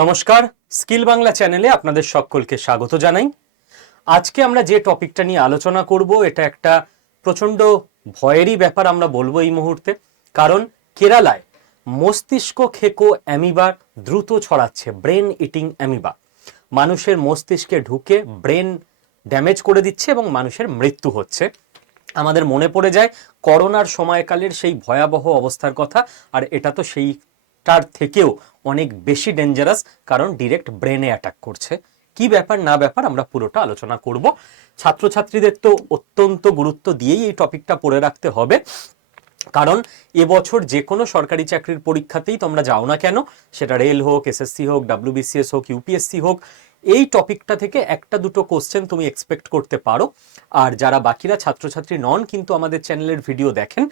নমস্কার, স্কিল বাংলা চ্যানেলে আপনাদের সকলকে স্বাগত জানাই। আজকে আমরা যে টপিকটা নিয়ে আলোচনা করব, এটা একটা প্রচণ্ড ভয়েরই ব্যাপার আমরা বলব এই মুহূর্তে, কারণ কেরালায় মস্তিষ্ক খেকো অ্যামিবার দ্রুত ছড়াচ্ছে, ব্রেন ইটিং অ্যামিবা। মানুষের মস্তিষ্কে ঢুকে ব্রেন ড্যামেজ করে দিচ্ছে এবং মানুষের মৃত্যু হচ্ছে। আমাদের মনে পড়ে যায়, করোনার সময়কালের সেই ভয়াবহ অবস্থার কথা, আর এটা তো সেইটার থেকেও অনেক বেশি ডেঞ্জারাস কারণ ডিরেক্ট ব্রেনে অ্যাটাক করছে। কি ব্যাপার না ব্যাপার আমরা পুরোটা আলোচনা করব। ছাত্রছাত্রীদের তো অত্যন্ত গুরুত্ব দিয়েই এই টপিকটা পড়ে রাখতে হবে। কারণ এবছর যে কোনো সরকারি চাকরির পরীক্ষাতেই তোমরা যাও না কেন, সেটা রেল হোক এসএসসি হোক ডাব্লিউবিসিএস হোক ইউপিএসসি হোক, এই টপিকটা থেকে একটা দুটো কোশ্চেন তুমি এক্সপেক্ট করতে পারো। আর যারা বাকিরা ছাত্রছাত্রী নন কিন্তু আমাদের চ্যানেলের ভিডিও দেখেন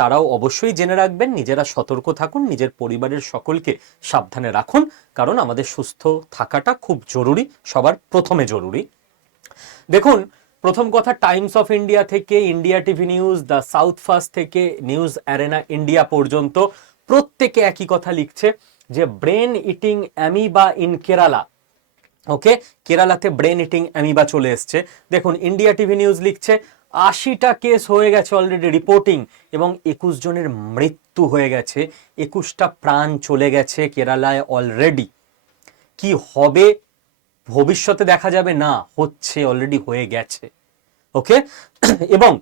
তারাও অবশ্যই জেনে রাখবেন, নিজেরা সতর্ক থাকুন, নিজের পরিবারের সকলকে সাবধানে রাখুন, কারণ আমাদের সুস্থ থাকাটা খুব জরুরি, সবার প্রথমে জরুরি। দেখুন, প্রথম কথা, টাইমস অফ ইন্ডিয়া থেকে, India TV news, The South First থেকে, নিউজ অ্যারেনা ইন্ডিয়া পর্যন্ত, প্রত্যেকে একই কথা লিখছে, যে brain eating amoeba in Kerala. Okay? কেরালাতে brain eating amoeba চলে এসছে। দেখুন, ইন্ডিয়া টিভি নিউজ লিখছে আশিটা কেস হয়ে গেছে অলরেডি রিপোর্টিং এবং একুশ জনের মৃত্যু হয়ে গেছে। একুশটা প্রাণ চলে গেছে কেরালায় অলরেডি কি হবে? ভবিষ্যতে দেখা যাবে না, হচ্ছে অলরেডি হয়ে গেছে। ওকে এবং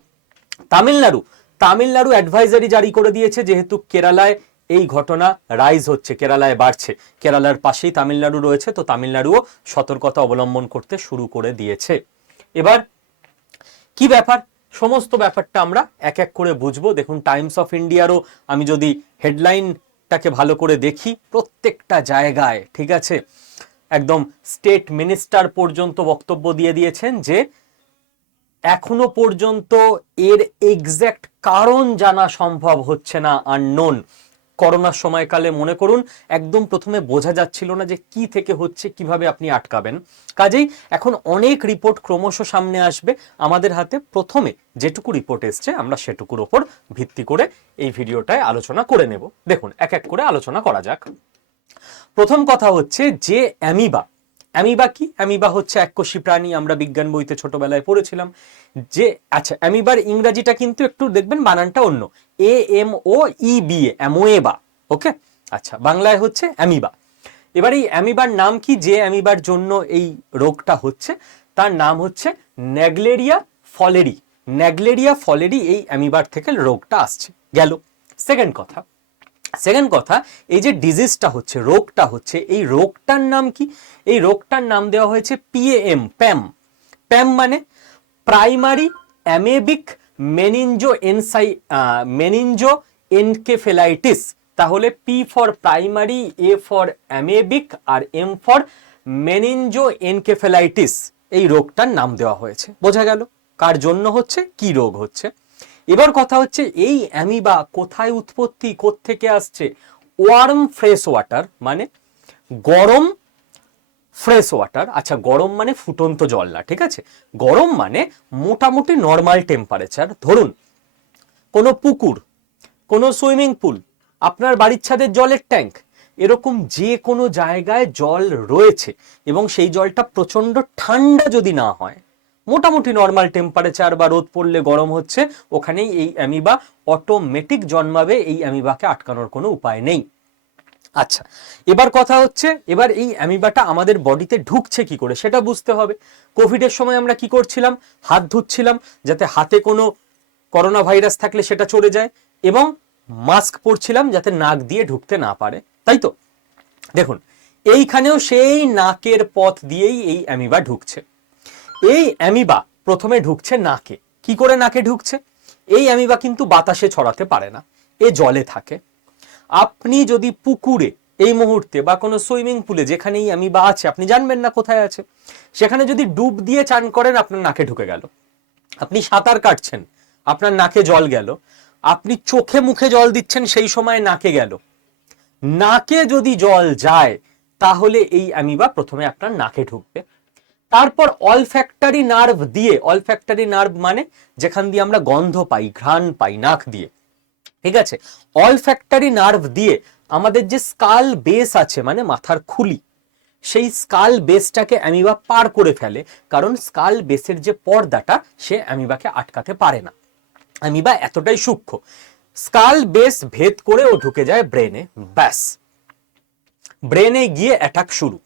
তামিলনাড়ু তামিলনাড়ু অ্যাডভাইজারি জারি করে দিয়েছে যেহেতু কেরালায় এই ঘটনা রাইজ হচ্ছে, কেরালায় বাড়ছে। কেরালার পাশেই তামিলনাড়ু রয়েছে, তো তামিলনাড়ুও সতর্কতা অবলম্বন করতে শুরু করে দিয়েছে। এবার কি ব্যাপার? সমস্ত ব্যাপারটা আমরা এক এক করে বুঝব। দেখুন টাইমস অফ ইন্ডিয়ারও আমি যদি হেডলাইনটাকে ভালো করে দেখি, প্রত্যেকটা জায়গায়, ঠিক আছে? একদম স্টেট মিনিস্টার পর্যন্ত বক্তব্য দিয়ে দিয়েছেন যে, এখনও পর্যন্ত এর এক্স্যাক্ট কারণ জানা সম্ভব হচ্ছে না আননোন করোনার সময়কালে মনে করুন, একদম প্রথমে বোঝা যাচ্ছিল না যে কি থেকে হচ্ছে, কীভাবে আপনি আটকাবেন। কাজেই এখন অনেক রিপোর্ট ক্রমশ সামনে আসবে। আমাদের হাতে প্রথমে যেটুকু রিপোর্ট এসছে, আমরা সেটুকুর ওপর ভিত্তি করে এই ভিডিওটায় আলোচনা করে নেব। দেখুন, এক এক করে আলোচনা করা যাক। প্রথম কথা হচ্ছে যে অ্যামিবা অ্যামিবা কি? অ্যামিবা হচ্ছে এককোষী প্রাণী, আমরা বিজ্ঞান বইতে ছোটবেলায় পড়েছিলাম। যে আচ্ছা অ্যামিবার ইংরাজিটা কিন্তু একটু দেখবেন বানানটা অন্য। A, M, O, E, B, A amoeba okay? আচ্ছা বাংলায় হচ্ছে অ্যামিবা এবার এই অ্যামিবার নাম কি? যে অ্যামিবার জন্য এই রোগটা হচ্ছে, তার নাম হচ্ছে ন্যাগলেরিয়া ফলেরি। ন্যাগলেরিয়া ফলেরি এই অ্যামিবার থেকে রোগটা আসছে। গেল। সেকেন্ড কথা। সেকেন্ড কথা, এই যে ডিজিজটা হচ্ছে, রোগটা হচ্ছে, এই রোগটার নাম কি? এই রোগটার নাম দেওয়া হয়েছে পিএএম প্যাম প্যাম মানে primary amoebic meningo ence meningoencephalitis তাহলে P for primary A for amoebic R M for meningoencephalitis এই রোগটার নাম দেওয়া হয়েছে। বোঝা গেল কার জন্য হচ্ছে? কি রোগ হচ্ছে? এবার কথা হচ্ছে এই অ্যামিবা কোথায় উৎপত্তি থেকে আসছে? ওয়ার্ম ফ্রেশ ওয়াটার মানে গরম ফ্রেশ ওয়াটার। আচ্ছা গরম মানে ফুটন্ত জল না, ঠিক আছে? গরম মানে মোটামুটি নর্মাল টেম্পারেচার। ধরুন, কোনো পুকুর, কোনো সুইমিং পুল, আপনার বাড়ির ছাদের জলের ট্যাঙ্ক, এরকম যে কোনো জায়গায় জল রয়েছে এবং সেই জলটা প্রচণ্ড ঠান্ডা যদি না হয় মোটামুটি নর্মাল টেম্পারেচার বা রোদ পড়লে গরম হচ্ছে, ওখানেই এই অ্যামিবা অটোমেটিক জন্মাবে, এই অ্যামিবাকে আটকানোর কোনো উপায় নেই। আচ্ছা এবার কথা হচ্ছে, এবার এই অ্যামিবাটা আমাদের বডিতে ঢুকছে কি করে সেটা বুঝতে হবে। কোভিডের সময় আমরা কি করছিলাম? হাত ধুচ্ছিলাম, যাতে হাতে কোনো করোনা ভাইরাস থাকলে সেটা চলে যায়, এবং মাস্ক পরছিলাম যাতে নাক দিয়ে ঢুকতে না পারে, তাই তো? দেখুন, এইখানেও সেই নাকের পথ দিয়েই এই অ্যামিবা ঢুকছে। এই অ্যামিবা প্রথমে ঢুকছে নাকে। কি করে নাকে ঢুকছে? এই অ্যামিবা কিন্তু বাতাসে ছড়াতে পারে না। এ জলে থাকে। আপনি যদি পুকুরে এই মুহূর্তে বা কোনো সুইমিং পুলে যেখানেই অ্যামিবা আছে, আপনি জানবেন না কোথায় আছে। সেখানে যদি ডুব দিয়ে চান করেন, আপনার নাকে ঢুকে গেল। আপনি সাঁতার কাটছেন, আপনার নাকে জল গেল। আপনি চোখে মুখে জল দিচ্ছেন, সেই সময় নাকে গেল। নাকে যদি জল যায়, তাহলে এই অ্যামিবা প্রথমে আপনার নাকে ঢুকবে। তারপর অলফ্যাক্টরি নার্ভ দিয়ে অলফ্যাক্টরি নার্ভ মানে যেখান দিয়ে আমরা গন্ধ পাই, ঘ্রাণ পাই, নাক দিয়ে। ঠিক আছে? অলফ্যাক্টরি নার্ভ দিয়ে আমাদের যে স্কাল বেস আছে মানে মাথার খুলি, সেই স্কাল বেসটাকে অ্যামিবা পার করে ফেলে, কারণ স্কাল বেসের যে পর্দাটা, সে অ্যামিবাকে আটকাতে পারে না। অ্যামিবা এতটাই সূক্ষ্ম। স্কাল বেস ভেদ করে ও ঢুকে যায় ব্রেনে ব্যাস। ব্রেনে গিয়ে অ্যাটাক শুরু।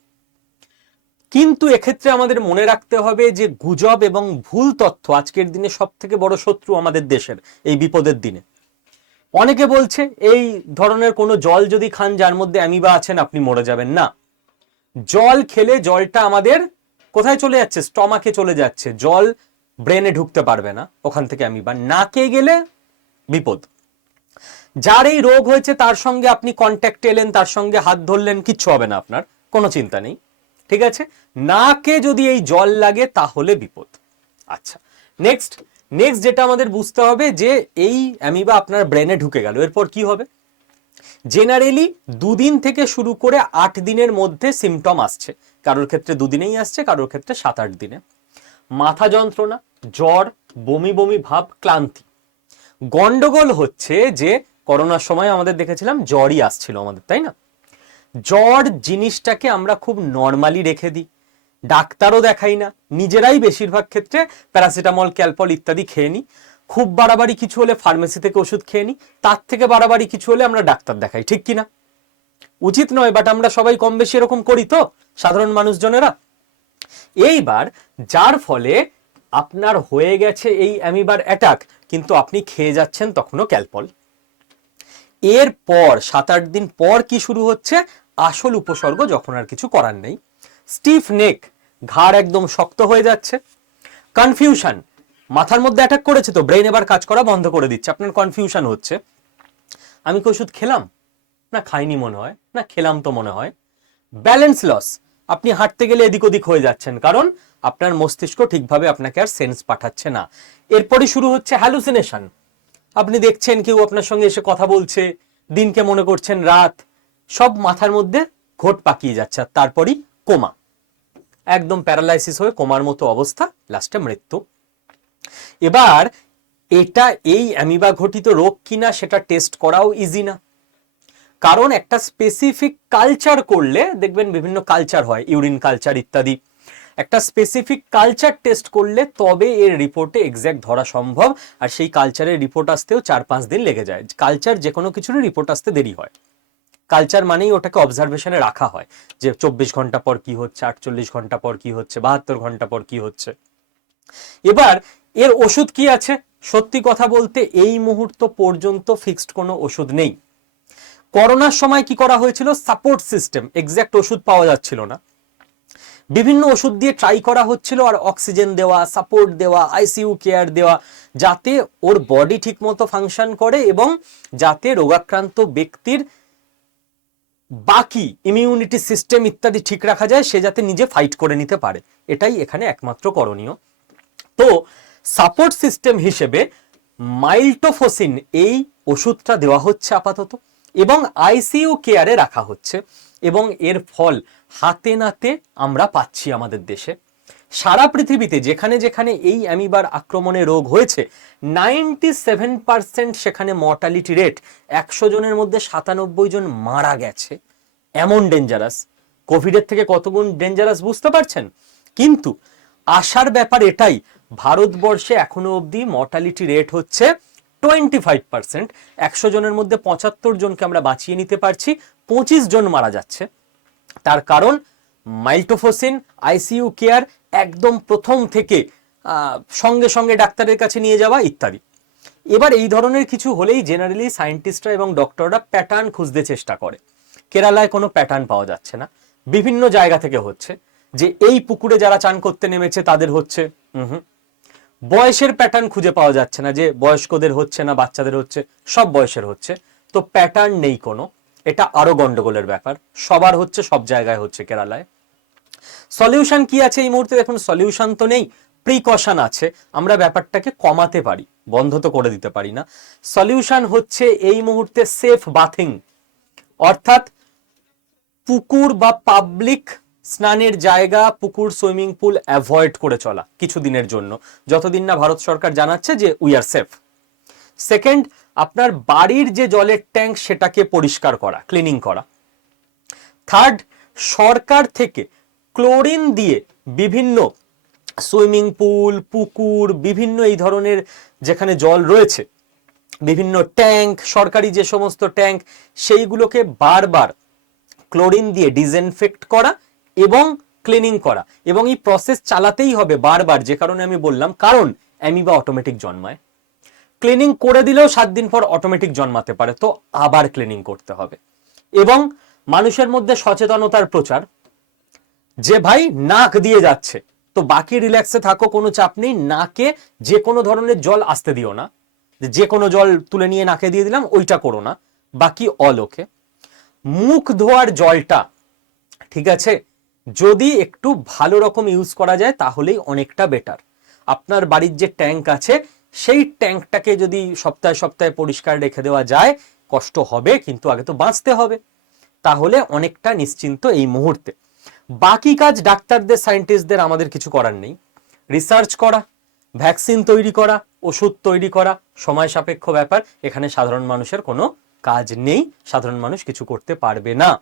কিন্তু এক্ষেত্রে আমাদের মনে রাখতে হবে যে গুজব এবং ভুল তথ্য আজকের দিনে সব থেকে বড় শত্রু আমাদের দেশের, এই বিপদের দিনে। অনেকে বলছে, এই ধরনের কোনো জল যদি খান যার মধ্যে অ্যামিবা আছেন, আপনি মরে যাবেন। না। জল খেলে জলটা আমাদের কোথায় চলে যাচ্ছে? স্টমাকে চলে যাচ্ছে। জল ব্রেনে ঢুকতে পারবে না, ওখান থেকে অ্যামিবা। নাকে গেলে বিপদ। যার এই রোগ হয়েছে, তার সঙ্গে আপনি কন্ট্যাক্টে এলেন, তার সঙ্গে হাত ধরলেন, কিচ্ছু হবে না আপনার, কোনো চিন্তা নেই। ঠিক আছে? নাকে যদি এই জল লাগে, তাহলে বিপদ। আচ্ছা নেক্সট নেক্সট যেটা আমাদের বুঝতে হবে যে এই অ্যামিবা আপনার ব্রেনে ঢুকে গেল। এরপর কি হবে? জেনারেলি দুদিন থেকে শুরু করে আট দিনের মধ্যে সিমটম আসছে। কারোর ক্ষেত্রে দুদিনেই আসছে, কারোর ক্ষেত্রে সাত আট দিনে। মাথা যন্ত্রণা, জ্বর, বমি বমি ভাব, ক্লান্তি। গন্ডগোল হচ্ছে যে, করোনার সময় আমাদের দেখেছিলাম জ্বরই আসছিল আমাদের, তাই না? জ্বর জিনিসটাকে আমরা খুব নর্মালি রেখে দিই। ডাক্তারও দেখাই না। নিজেরাই বেশিরভাগ ক্ষেত্রে প্যারাসিটামল, ক্যালপল ইত্যাদি খেয়ে নিই। খুব বাড়াবাড়ি কিছু হলে ফার্মেসি থেকে ওষুধ খেয়ে নিই। তার থেকে বাড়াবাড়ি কিছু হলে আমরা ডাক্তার দেখাই, ঠিক কিনা? উচিত নয় বাট আমরা সবাই কম বেশি এরকম করি তো, সাধারণ মানুষজনেরা। এইবার যার ফলে আপনার হয়ে গেছে এই অ্যামিবার অ্যাটাক, কিন্তু আপনি খেয়ে যাচ্ছেন তখনও ক্যালপল। এরপর, সাত আট দিন পর কি শুরু হচ্ছে? আসল উপসর্গ যখন আর কিছু করার নেই। স্টিফ নেক ঘাড় একদম শক্ত হয়ে যাচ্ছে। কনফিউশন, মাথার মধ্যে অ্যাটাক করেছে তো ব্রেন এবার কাজ করা বন্ধ করে দিচ্ছে। আপনার কনফিউশন হচ্ছে। আমি কি ওষুধ খেলাম? না, খাইনি মনে হয়। না, খেলাম তো মনে হয়। ব্যালেন্স লস আপনি হাঁটতে গেলে এদিক ওদিক হয়ে যাচ্ছেন, কারণ আপনার মস্তিষ্ক ঠিকভাবে আপনাকে আর সেন্স পাঠাচ্ছে না। এরপরে শুরু হচ্ছে হ্যালুসিনেশন আপনি দেখছেন কেউ আপনার সঙ্গে এসে কথা বলছে, দিনকে মনে করছেন রাত। সব মাথার মধ্যে ঘোট পাকিয়ে যাচ্ছে তারপরই কোমা। একদম প্যারালাইসিস হয়ে কোমার মতো অবস্থা, লাস্টে মৃত্যু। এবার এটা এই অ্যামিবা ঘটিত রোগ কিনা সেটা টেস্ট করাও ইজি না। কারণ একটা স্পেসিফিক কালচার করলে, দেখবেন বিভিন্ন কালচার হয় ইউরিন কালচার ইত্যাদি। একটা স্পেসিফিক কালচার টেস্ট করলে তবে এর রিপোর্টে এক্স্যাক্ট ধরা সম্ভব, আর সেই কালচারের রিপোর্ট আসতেও চার পাঁচ দিন লেগে যায়। কালচার যে কোনো কিছুরই রিপোর্ট আসতে দেরি হয়। কালচার মানেই ওটাকে অবজারভেশনে রাখা হয়, যে চব্বিশ ঘণ্টা পর কি হচ্ছে, আটচল্লিশ ঘণ্টা পর কি হচ্ছে, বাহাত্তর ঘণ্টা পর কি হচ্ছে। এবার এর ওষুধ কি আছে? সত্যি কথা বলতে এই মুহূর্ত পর্যন্ত ফিক্সড কোনো ওষুধ নেই। করোনার সময় কি করা হয়েছিল? সাপোর্ট সিস্টেম এক্স্যাক্ট ওষুধ পাওয়া যাচ্ছিল না। বিভিন্ন ওষুধ দিয়ে ট্রাই করা হচ্ছিল, আর অক্সিজেন দেওয়া সাপোর্ট দেওয়া আইসিইউ কেয়ার দেওয়া, যাতে ওর বডি ঠিকমতো ফাংশন করে এবং যাতে রোগাক্রান্ত ব্যক্তির বাকি ইমিউনিটি সিস্টেম ইত্যাদি ঠিক রাখা যায়, সে যাতে নিজে ফাইট করে নিতে পারে। এটাই এখানে একমাত্র করণীয়। তো সাপোর্ট সিস্টেম হিসেবে মাইল্টোফোসিন এই ওষুধটা দেওয়া হচ্ছে আপাতত এবং আইসিইউ কেয়ারে রাখা হচ্ছে এবং এর ফল হাতে নাতে আমরা পাচ্ছি আমাদের দেশে। সারা পৃথিবীতে যেখানে যেখানে এই অ্যামিবার আক্রমণে রোগ হয়েছে নাইনটি সেভেন পার্সেন্ট সেখানে মর্টালিটি রেট একশো জনের মধ্যে সাতানব্বই জন মারা গেছে। এমন ডেঞ্জারাস কোভিডের থেকে কত গুণ ডেঞ্জারাস বুঝতে পারছেন? কিন্তু আশার ব্যাপার এটাই, ভারতবর্ষে এখনও অবধি মর্টালিটি রেট হচ্ছে টোয়েন্টি ফাইভ পার্সেন্ট একশো জনের মধ্যে পঁচাত্তর জনকে আমরা বাঁচিয়ে নিতে পারছি, পঁচিশ জন মারা যাচ্ছে। তার কারণ মাইল্টোফোসিন, আইসিইউ কেয়ার একদম প্রথম থেকে সঙ্গে সঙ্গে ডাক্তারের কাছে নিয়ে যাওয়া ইত্যাদি। এবার এই ধরনের কিছু হলেই জেনারেলি সায়েন্টিস্টরা এবং ডক্টররা প্যাটার্ন খুঁজতে চেষ্টা করে। কেরালায় কোনো প্যাটার্ন পাওয়া যাচ্ছে না। বিভিন্ন জায়গা থেকে হচ্ছে যে এই পুকুরে যারা চান করতে নেমেছে তাদের হচ্ছে বয়সের প্যাটার্ন খুঁজে পাওয়া যাচ্ছে না যে বয়স্কদের হচ্ছে না বাচ্চাদের হচ্ছে, সব বয়সের হচ্ছে। তো প্যাটার্ন নেই কোনো। এটা আরও গন্ডগোলের ব্যাপার। সবার হচ্ছে, সব জায়গায় হচ্ছে কেরালায়। সলিউশন কি আছে এই মুহূর্তে? দেখুন সলিউশন তো নেই প্রিকশন আছে। আমরা ব্যাপারটাকে কমাতে পারি, বন্ধ তো করে দিতে পারি না। সলিউশন হচ্ছে এই মুহূর্তে সেফ বাথিং অর্থাৎ পুকুর বা পাবলিক স্নানের জায়গা, পুকুর সুইমিং পুল অ্যাভয়েড করে চলা কিছুদিনের জন্য। যতদিন না ভারত সরকার জানাচ্ছে যে উই আর সেফ সেকেন্ড আপনার বাড়ির যে জলের ট্যাঙ্ক সেটাকে পরিষ্কার করা ক্লিনিং করা। থার্ড সরকার থেকে ক্লোরিন দিয়ে বিভিন্ন সুইমিং পুল, পুকুর, বিভিন্ন এই ধরনের যেখানে জল রয়েছে, বিভিন্ন ট্যাঙ্ক, সরকারি যে সমস্ত ট্যাঙ্ক, সেইগুলোকে বারবার ক্লোরিন দিয়ে ডিসইনফেক্ট করা এবং ক্লিনিং করা। এবং এই প্রসেস চালাতেই হবে বারবার, যে কারণে আমি বললাম, কারণ অ্যামিবা অটোমেটিক জন্মায়। ক্লিনিং করে দিলেও সাত দিন পর অটোমেটিক জন্মাতে পারে, তো আবার ক্লিনিং করতে হবে। এবং মানুষের মধ্যে সচেতনতার প্রচার যে ভাই নাক দিয়ে যাচ্ছে। তো বাকি রিল্যাক্সে থাকো, কোনো চাপ নেই। নাকে যে কোনো ধরনের জল আসতে দিও না। যে কোনো জল তুলে নিয়ে নাকে দিয়ে দিলাম, ওইটা করো না। বাকি অলোকে মুখ ধোয়ার জলটা, ঠিক আছে? যদি একটু ভালো রকম ইউজ করা যায়, তাহলেই অনেকটা বেটার আপনার বাড়ির যে ট্যাঙ্ক আছে, সেই ট্যাঙ্কটাকে যদি সপ্তাহে সপ্তাহে পরিষ্কার রেখে দেওয়া যায়, কষ্ট হবে, কিন্তু আগে তো বাঁচতে হবে। তাহলে অনেকটা নিশ্চিন্ত এই মুহূর্তে। বাকি কাজ ডাক্তারদের, সায়েন্টিস্টদের আমাদের কিছু করার নেই। রিসার্চ করা, ভ্যাকসিন তৈরি করা, ওষুধ তৈরি করা, সময় সাপেক্ষ ব্যাপার। এখানে সাধারণ মানুষের কোনো কাজ নেই, সাধারণ মানুষ কিছু করতে পারবে না।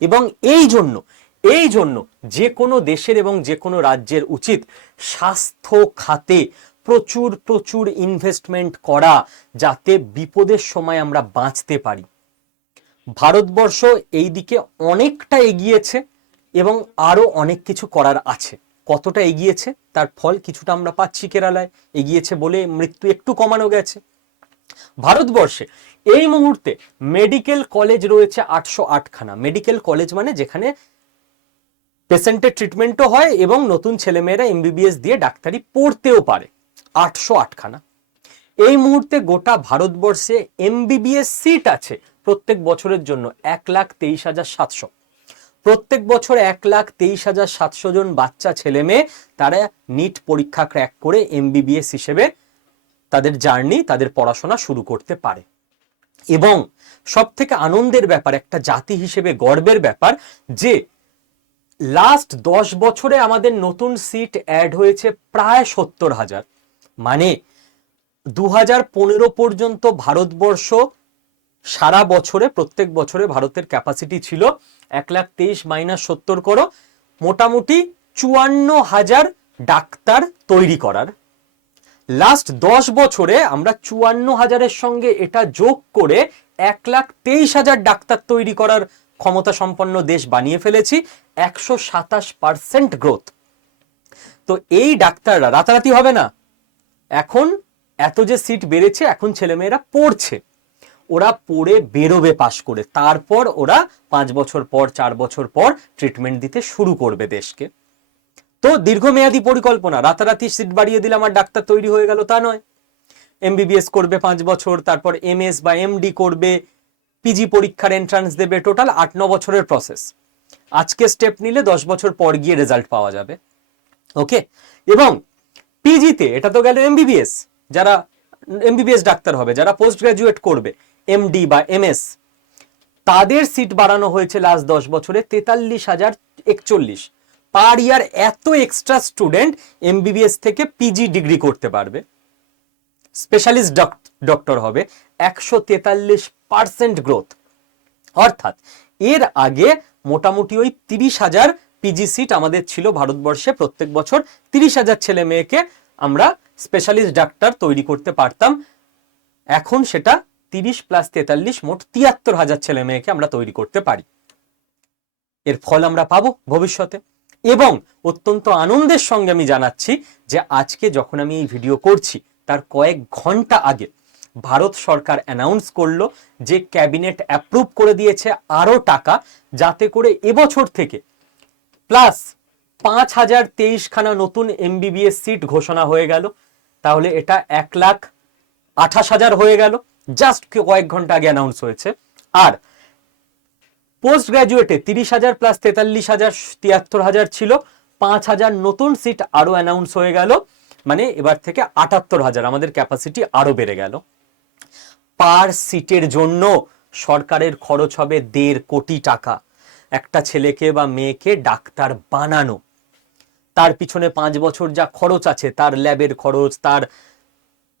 এবং এই জন্য এই জন্য যে কোনো দেশের এবং যে কোনো রাজ্যের উচিত স্বাস্থ্য খাতে প্রচুর প্রচুর ইনভেস্টমেন্ট করা, যাতে বিপদের সময় আমরা বাঁচতে পারি। ভারতবর্ষ এই দিকে অনেকটা এগিয়েছে। এবং আরও অনেক কিছু করার আছে। কতটা এগিয়েছে, তার ফল কিছুটা আমরা পাচ্ছি কেরালায়। এগিয়েছে বলে মৃত্যু একটু কমানো গেছে। ভারতবর্ষে এই মুহূর্তে মেডিকেল কলেজ রয়েছে আটশো আটখানা। মেডিকেল কলেজ মানে যেখানে পেশেন্টের ট্রিটমেন্টও হয় এবং নতুন ছেলেমেয়েরা এমবিবিএস দিয়ে ডাক্তারি পড়তেও পারে। আটশো আটখানা। এই মুহূর্তে গোটা ভারতবর্ষে এমবিবিএস সিট আছে প্রত্যেক বছরের জন্য এক লাখ তেইশ হাজার সাতশো। প্রত্যেক বছর এক লাখ তেইশ হাজার সাতশো জন বাচ্চা, ছেলে, মেয়ে তারা নিট পরীক্ষা ক্র্যাক করে এমবিবিএস হিসেবে তাদের জার্নি, তাদের পড়াশোনা শুরু করতে পারে। এবং সব থেকে আনন্দের ব্যাপার, একটা জাতি হিসেবে গর্বের ব্যাপার যে লাস্ট দশ বছরে আমাদের নতুন সিট অ্যাড হয়েছে প্রায় সত্তর হাজার। মানে দু হাজার পনেরো পর্যন্ত ভারতবর্ষ সারা বছরে, প্রত্যেক বছরে ভারতের ক্যাপাসিটি ছিল এক লাখ তেইশ মাইনাস সত্তর করো। মোটামুটি চুয়ান্ন হাজার ডাক্তার তৈরি করার। লাস্ট দশ বছরে আমরা চুয়ান্ন হাজারের সঙ্গে এটা যোগ করে এক লাখ তেইশ হাজার ডাক্তার তৈরি করার ক্ষমতা সম্পন্ন দেশ বানিয়ে ফেলেছি, একশো সাতাশ পার্সেন্ট গ্রোথ তো এই ডাক্তাররা রাতারাতি হবে না। এখন এত যে সিট বেড়েছে, এখন ছেলেমেয়েরা পড়ছে। ওরা পড়ে, বেরোবে পাশ করে। তারপর ওরা পাঁচ বছর পর, চার বছর পর ট্রিটমেন্ট দিতে শুরু করবে দেশকে। তো দীর্ঘমেয়াদী পরিকল্পনা, রাতারাতি সিট বাড়িয়ে দিলাম আর ডাক্তার তৈরি হয়ে গেল তা নয়। এমবিবিএস করবে পাঁচ বছর, তারপর এমএস বা এমডি করবে পিজি পরীক্ষার এন্ট্রান্স দেবে টোটাল আট, ন বছরের প্রসেস আজকে স্টেপ নিলে দশ বছর পর গিয়ে রেজাল্ট পাওয়া যাবে। ওকে এবং পিজিতে এটা তো গেল এমবিবিএস যারা এমবিবিএস ডাক্তার হবে, যারা পোস্ট গ্রাজুয়েট করবে এমডি বা এমএস তাদের সিট বাড়ানো হয়েছে লাস্ট দশ বছরে তেতাল্লিশ হাজার একচল্লিশ। পার ইয়ার এত এক্সট্রা স্টুডেন্ট এমবিবিএস থেকে পিজি ডিগ্রি করতে পারবে। স্পেশালিস্ট ডক্টর হবে, একশো তেতাল্লিশ পার্সেন্ট গ্রোথ অর্থাৎ এর আগে মোটামুটি ওই তিরিশ হাজার পিজি সিট আমাদের ছিল ভারতবর্ষে প্রত্যেক বছর তিরিশ হাজার ছেলে মেয়েকে আমরা স্পেশালিস্ট ডাক্তার তৈরি করতে পারতাম। এখন সেটা তিরিশ প্লাস তেতাল্লিশ মোট তিয়াত্তর হাজার ছেলে মেয়েকে আমরা তৈরি করতে পারি। এর ফল আমরা পাবো ভবিষ্যতে। এবং অত্যন্ত আনন্দের সঙ্গে আমি জানাচ্ছি যে আজকে যখন আমি এই ভিডিও করছি, তার কয়েক ঘণ্টা আগে ভারত সরকার অ্যানাউন্স করল যে ক্যাবিনেট অ্যাপ্রুভ করে দিয়েছে আরও টাকা যাতে করে এবছর থেকে প্লাস পাঁচ হাজার তেইশখানা নতুন এমবিবিএস সিট ঘোষণা হয়ে গেল। তাহলে এটা এক লাখ আঠাশ হাজার হয়ে গেল। জাস্ট কয়েক ঘণ্টা আগে অ্যানাউন্স হয়েছে। আর পোস্ট গ্রাজুয়েটে তিরিশ হাজার প্লাস তেতাল্লিশ হাজার, তিয়াত্তর হাজার ছিল। পাঁচ হাজার নতুন সিট আরও অ্যানাউন্স হয়ে গেল। মানে এবার থেকে আটাত্তর হাজার, আমাদের ক্যাপাসিটি আরও বেড়ে গেল। পার সিটের জন্য সরকারের খরচ হবে দেড় কোটি টাকা। একটা ছেলেকে বা মেয়েকে ডাক্তার বানানো। তার পিছনে পাঁচ বছর যা খরচ আছে, তার ল্যাবের খরচ, তার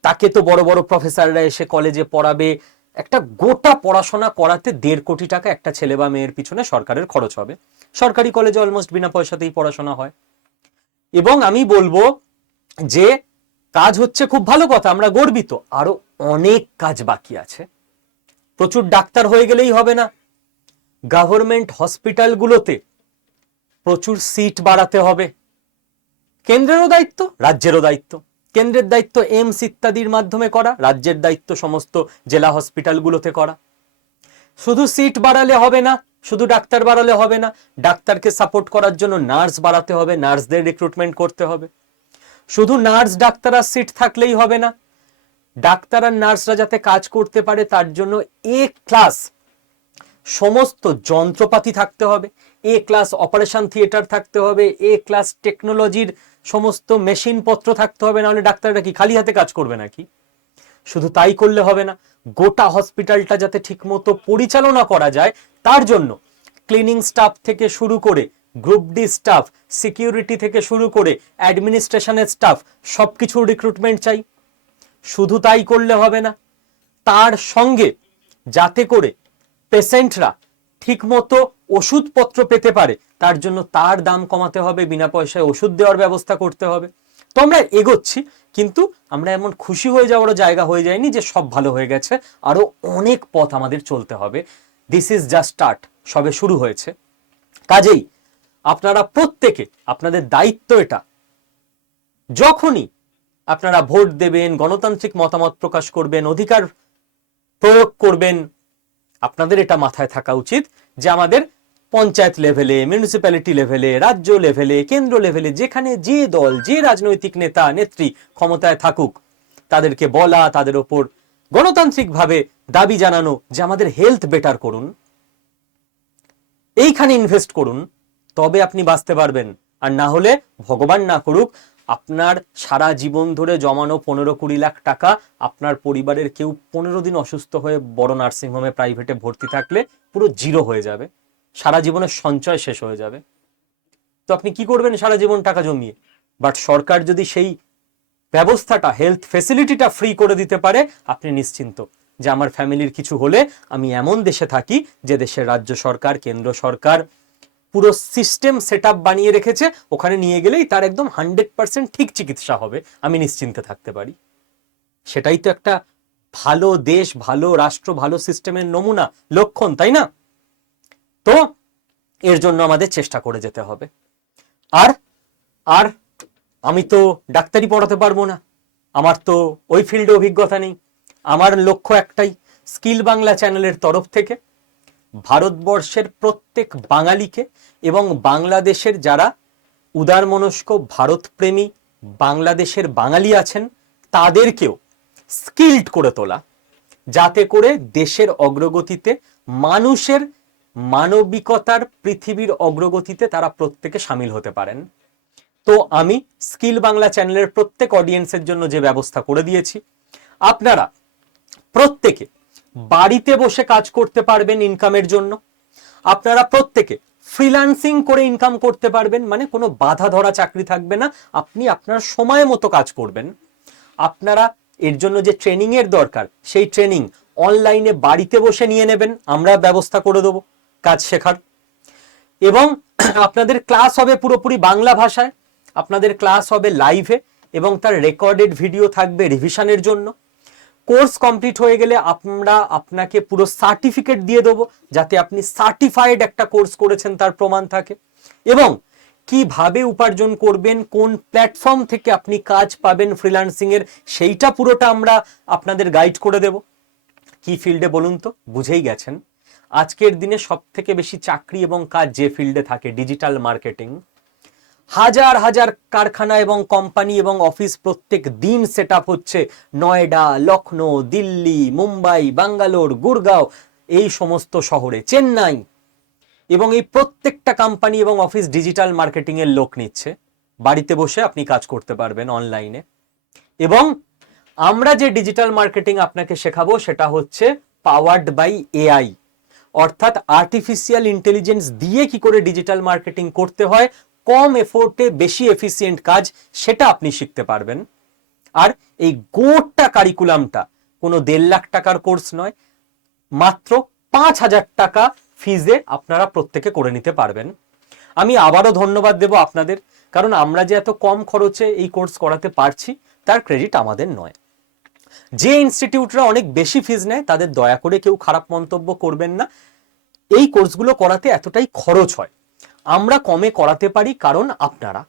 তাকে তো বড় বড় প্রফেসররা এসে কলেজে পড়াবে। একটা গোটা পড়াশোনা করাতে দেড় কোটি টাকা একটা ছেলে বা মেয়ের পিছনে সরকারের খরচ হবে। সরকারি কলেজে অলমোস্ট বিনা পয়সাতেই পড়াশোনা হয়। এবং আমি বলব যে, কাজ হচ্ছে খুব ভালো কথা, আমরা গর্বিত। আরও অনেক কাজ বাকি আছে। প্রচুর ডাক্তার হয়ে গেলেই হবে না। গভর্নমেন্ট হসপিটালগুলোতে প্রচুর সিট বাড়াতে হবে। কেন্দ্রেরও দায়িত্ব, রাজ্যেরও দায়িত্ব। কেন্দ্রের দায়িত্ব এমস ইত্যাদির মাধ্যমে করা, রাজ্যের দায়িত্ব সমস্ত জেলা হসপিটালগুলোতে করা। শুধু সিট বাড়ালে হবে না, শুধু ডাক্তার বাড়ালে হবে না, ডাক্তারকে সাপোর্ট করার জন্য নার্স বাড়াতে হবে, নার্সদের রিক্রুটমেন্ট করতে হবে। শুধু নার্স, ডাক্তার আর সিট থাকলেই হবে না, ডাক্তার আর নার্সরা যাতে কাজ করতে পারে তার জন্য এ ক্লাস সমস্ত যন্ত্রপাতি থাকতে হবে, এ ক্লাস অপারেশন থিয়েটার থাকতে হবে, এ ক্লাস টেকনোলজির সমস্ত মেশিনপত্র থাকতে হবে, নাহলে ডাক্তাররা কি খালি হাতে কাজ করবে নাকি? শুধু তাই করলে হবে না, গোটা হসপিটালটা যাতে ঠিকমতো পরিচালনা করা যায়, তার জন্য ক্লিনিং স্টাফ থেকে শুরু করে, গ্রুপ ডি স্টাফ, সিকিউরিটি থেকে শুরু করে, অ্যাডমিনিস্ট্রেশনের স্টাফ সব কিছুর রিক্রুটমেন্ট চাই। শুধু তাই করলে হবে না, তার সঙ্গে যাতে করে পেশেন্টরা ঠিকমতো ওষুধপত্র পেতে পারে, তার জন্য তার দাম কমাতে হবে, বিনা পয়সায় ওষুধ দেওয়ার ব্যবস্থা করতে হবে। তো আমরা এগোচ্ছি, কিন্তু আমরা এমন খুশি হয়ে যাওয়ারও জায়গা হয়ে যায়নি যে সব ভালো হয়ে গেছে। আরও অনেক পথ আমাদের চলতে হবে। দিস ইজ জাস্ট স্টার্ট সবে শুরু হয়েছে। কাজেই আপনারা প্রত্যেকে, আপনাদের দায়িত্ব এটা। যখনই আপনারা ভোট দেবেন, গণতান্ত্রিক মতামত প্রকাশ করবেন, অধিকার প্রয়োগ করবেন, আপনাদের এটা মাথায় থাকা উচিত যে আমাদের পঞ্চায়েত লেভেলে মিউনিসিপ্যালিটি লেভেলে, রাজ্য লেভেলে, কেন্দ্র লেভেলে, যেখানে যে দল, যে রাজনৈতিক নেতা, নেত্রী ক্ষমতায় থাকুক, তাদেরকে বলা, তাদের ওপর গণতান্ত্রিকভাবে দাবি জানানো যে আমাদের হেলথ বেটার করুন। এইখানে ইনভেস্ট করুন, তবে আপনি বাঁচতে পারবেন। আর না হলে ভগবান না করুক, আপনার সারা জীবন ধরে জমানো পনেরো কুড়ি লাখ টাকা আপনার পরিবারের কেউ পনেরো দিন অসুস্থ হয়ে বড় নার্সিংহোমে প্রাইভেটে ভর্তি থাকলে পুরো জিরো হয়ে যাবে। সারা জীবনের সঞ্চয় শেষ হয়ে যাবে। তো আপনি কি করবেন সারা জীবন টাকা জমিয়ে? বাট সরকার যদি সেই ব্যবস্থাটা হেলথ ফেসিলিটিটা ফ্রি করে দিতে পারে, আপনি নিশ্চিন্ত যে আমার ফ্যামিলির কিছু হলে আমি এমন দেশে থাকি যে দেশের রাজ্য সরকার, কেন্দ্র সরকার পুরো সিস্টেম সেট বানিয়ে রেখেছে, ওখানে নিয়ে গেলেই তার একদম হান্ড্রেড পার্সেন্ট ঠিক চিকিৎসা হবে, আমি নিশ্চিন্তে থাকতে পারি। সেটাই তো একটা ভালো দেশ, ভালো রাষ্ট্র, ভালো সিস্টেমের নমুনা, লক্ষণ, তাই না? তো এর জন্য আমাদের চেষ্টা করে যেতে হবে। আর আর আমি তো ডাক্তারি পড়াতে পারব না। আমার তো ওই ফিল্ডে অভিজ্ঞতা নেই। আমার লক্ষ্য একটাই, স্কিল বাংলা চ্যানেলের তরফ থেকে ভারতবর্ষের প্রত্যেক বাঙালিকে এবং বাংলাদেশের যারা উদারমনস্ক ভারতপ্রেমী বাংলাদেশের বাঙালি আছেন, তাদেরকেও স্কিল্ড করে তোলা। যাতে করে দেশের অগ্রগতিতে মানুষের মানবিকতার পৃথিবীর অগ্রগতিতে তারা প্রত্যেকে সামিল হতে পারেন। তো আমি স্কিল বাংলা চ্যানেলের প্রত্যেক অডিয়েন্সের জন্য যে ব্যবস্থা করে দিয়েছি, আপনারা প্রত্যেকে বাড়িতে বসে কাজ করতে পারবেন ইনকামের জন্য। আপনারা প্রত্যেকে ফ্রিল্যান্সিং করে ইনকাম করতে পারবেন মানে কোনো বাধা ধরা চাকরি থাকবে না, আপনি আপনার সময় মতো কাজ করবেন। আপনারা এর জন্য যে ট্রেনিং এর দরকার, সেই ট্রেনিং অনলাইনে বাড়িতে বসে নিয়ে নেবেন, আমরা ব্যবস্থা করে দেবো। কাজ শেখার। এবং আপনাদের ক্লাস হবে পুরোপুরি বাংলা ভাষায়, আপনাদের ক্লাস হবে লাইভে এবং তার রেকর্ডেড ভিডিও থাকবে রিভিশনের জন্য। কোর্স কমপ্লিট হয়ে গেলে আমরা আপনাকে পুরো সার্টিফিকেট দিয়ে দেবো যাতে আপনি সার্টিফাইড একটা কোর্স করেছেন তার প্রমাণ থাকে। এবং কীভাবে উপার্জন করবেন, কোন প্ল্যাটফর্ম থেকে আপনি কাজ পাবেন ফ্রিল্যান্সিংয়ের, সেইটা পুরোটা আমরা আপনাদের গাইড করে দেব। কি ফিল্ডে বলুন তো? বুঝেই গেছেন। আজকের দিনে সব থেকে বেশি চাকরি এবং কাজ যে ফিল্ডে থাকে, ডিজিটাল মার্কেটিং, হাজার হাজার কারখানা এবং কোম্পানি এবং অফিস প্রত্যেক দিন সেট হচ্ছে নয়ডা লখনৌ দিল্লি, মুম্বাই, বাঙ্গালোর, গুরগাঁও, এই সমস্ত শহরে, চেন্নাই। এবং এই প্রত্যেকটা কোম্পানি এবং অফিস ডিজিটাল মার্কেটিং এর লোক নিচ্ছে। বাড়িতে বসে আপনি কাজ করতে পারবেন অনলাইনে। এবং আমরা যে ডিজিটাল মার্কেটিং আপনাকে শেখাবো সেটা হচ্ছে পাওয়ার্ড বাই এআই অর্থাৎ আর্টিফিশিয়াল ইন্টেলিজেন্স দিয়ে কি করে ডিজিটাল মার্কেটিং করতে হয়, কম এফোর্টে বেশি এফিসিয়েন্ট কাজ সেটা আপনি শিখতে পারবেন। আর এই গোটা কারিকুলামটা কোনো দেড় লাখ টাকার কোর্স নয়, মাত্র পাঁচ হাজার টাকা ফিজে আপনারা প্রত্যেকে করে নিতে পারবেন। আমি আবারও ধন্যবাদ দেব আপনাদের, কারণ আমরা যে এত কম খরচে এই কোর্স করাতে পারছি, তার ক্রেডিট আমাদের নয়। যে ইনস্টিটিউটরা অনেক বেশি ফিজ নেয়, তাদের দয়া করে কেউ খারাপ মন্তব্য করবেন না। এই কোর্সগুলো করাতে এতটাই খরচ হয়। আমরা কমে করাতে পারি কারণ আপনারা।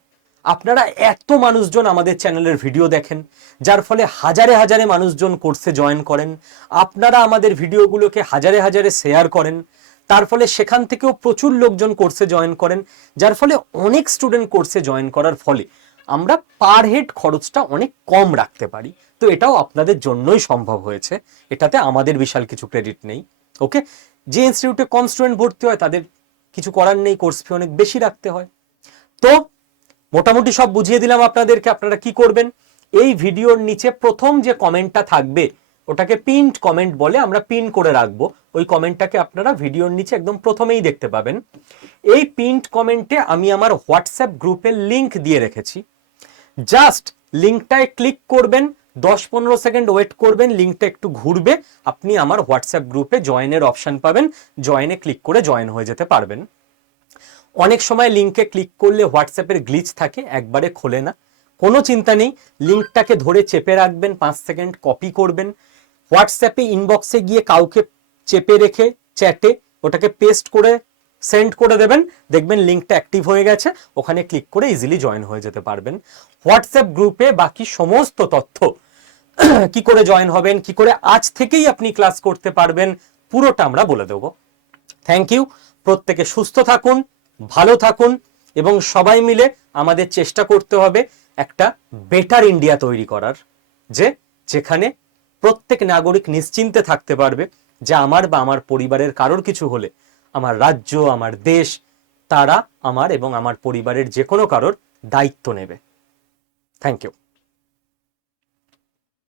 আপনারা এত মানুষজন আমাদের চ্যানেলের ভিডিও দেখেন, যার ফলে হাজারে হাজারে মানুষজন কোর্সে জয়েন করেন। আপনারা আমাদের ভিডিওগুলোকে হাজারে হাজারে শেয়ার করেন। তার ফলে সেখান থেকেও প্রচুর লোকজন কোর্সে জয়েন করেন, যার ফলে অনেক স্টুডেন্ট কোর্সে জয়েন করার ফলে আমরা পার হেড খরচটা অনেক কম রাখতে পারি। তো এটাও আপনাদের জন্যই সম্ভব হয়েছে। এটাতে আমাদের বিশাল কিছু ক্রেডিট নেই ওকে যে ইনস্টিটিউটে কম স্টুডেন্ট ভর্তি হয়, তাদের কিছু করার নেই কোর্স ফি অনেক বেশি রাখতে হয়। তো মোটামুটি সব বুঝিয়ে দিলাম আপনাদেরকে, আপনারা কি করবেন? এই ভিডিওর নিচে প্রথম যে কমেন্টটা থাকবে, ওটাকে পিন্ট কমেন্ট বলে আমরা পিন করে রাখব। ওই কমেন্টটাকে আপনারা ভিডিওর নিচে একদম প্রথমেই দেখতে পাবেন। এই পিন্ট কমেন্টে আমি আমার হোয়াটসঅ্যাপ গ্রুপের লিংক দিয়ে রেখেছি। জাস্ট লিঙ্কটায় ক্লিক করবেন দশ পনেরো সেকেন্ড ওয়েট করবেন, লিঙ্কটা একটু ঘুরবে, আপনি আমার হোয়াটসঅ্যাপ গ্রুপে জয়েনের অপশন পাবেন, জয়েনে ক্লিক করে জয়েন হয়ে যেতে পারবেন। অনেক সময় লিঙ্কে ক্লিক করলে হোয়াটসঅ্যাপের গ্লিচ থাকে, একবারে খোলে না। কোনো চিন্তা নেই, লিঙ্কটাকে ধরে চেপে রাখবেন, পাঁচ সেকেন্ড কপি করবেন। হোয়াটসঅ্যাপে ইনবক্সে গিয়ে কাউকে চেপে রেখে চ্যাটে ওটাকে পেস্ট করে সেন্ড করে দেবেন। দেখবেন লিঙ্কটা অ্যাক্টিভ হয়ে গেছে। ওখানে ক্লিক করে ইজিলি জয়েন হয়ে যেতে পারবেন। হোয়াটসঅ্যাপ গ্রুপে বাকি সমস্ত তথ্য কি করে জয়েন হবেন, কি করে আজ থেকেই আপনি ক্লাস করতে পারবেন, পুরোটা আমরা বলে দেবো। থ্যাংক ইউ প্রত্যেকে সুস্থ থাকুন, ভালো থাকুন এবং সবাই মিলে আমাদের চেষ্টা করতে হবে একটা বেটার ইন্ডিয়া তৈরি করার, যে যেখানে প্রত্যেক নাগরিক নিশ্চিন্তে থাকতে পারবে, যে আমার বা আমার পরিবারের কারোর কিছু হলে। আমার রাজ্য, আমার দেশ, তারা আমার এবং আমার পরিবারের যে কোনো কারোর দায়িত্ব নেবে। Thank you